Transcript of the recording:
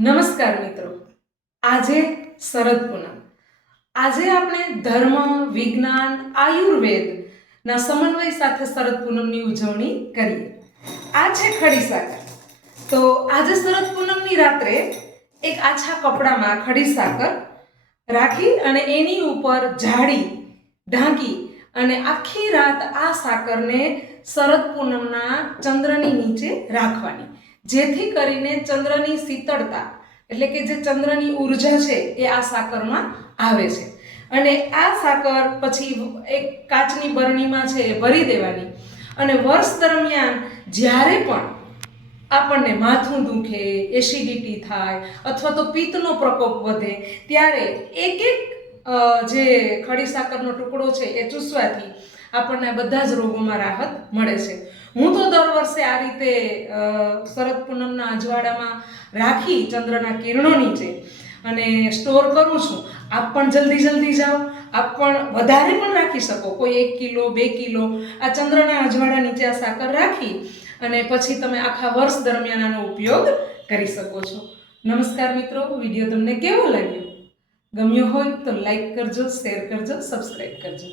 નમસ્કાર મિત્રો. આજે શરદ પૂનમ. આજે આપણે ધર્મ, વિજ્ઞાન આયુર્વેદના સમન્વય સાથે શરદ પૂનમની ઉજવણી કરીએ. આ છે ખડી સાકર તો આજે શરદ પૂનમની રાત્રે એક આછા કપડામાં ખડી સાકર રાખી અને એની ઉપર જાળી ઢાંકી અને આખી રાત આ સાકરને શરદ પૂનમના ચંદ્રની નીચે રાખવાની. જેથી કરીને ચંદ્રની શીતળતા, એટલે કે જે ચંદ્રની ઊર્જા છે, એ આ સાકરમાં આવે છે. અને આ સાકર પછી એક કાચની બરણીમાં છે, એ ભરી દેવાની. અને વર્ષ દરમિયાન જ્યારે પણ આપણને માથું દુખે એસિડિટી થાય, અથવા તો પિત્તનો પ્રકોપ વધે, ત્યારે એક એક જે ખડી સાકરનો ટુકડો છે, એ ચૂસવાથી આપણને બધા જ રોગોમાં રાહત મળે છે. હું તો દર વર્ષે આ રીતે શરદ પૂનમના અજવાળામાં રાખી ચંદ્રના કિરણો નીચે અને સ્ટોર કરું છું. આપ પણ જલ્દી જલ્દી જાઓ. આપ પણ વધારે પણ રાખી શકો. કોઈ એક કિલો, બે કિલો આ ચંદ્રના અજવાળા નીચે આ સાકર રાખી અને પછી તમે આખા વર્ષ દરમિયાન આનો ઉપયોગ કરી શકો છો. નમસ્કાર મિત્રો. વીડિયો તમને કેવો લાગ્યો? ગમ્યો હોય તો લાઈક કરજો, શેર કરજો સબસ્ક્રાઈબ કરજો.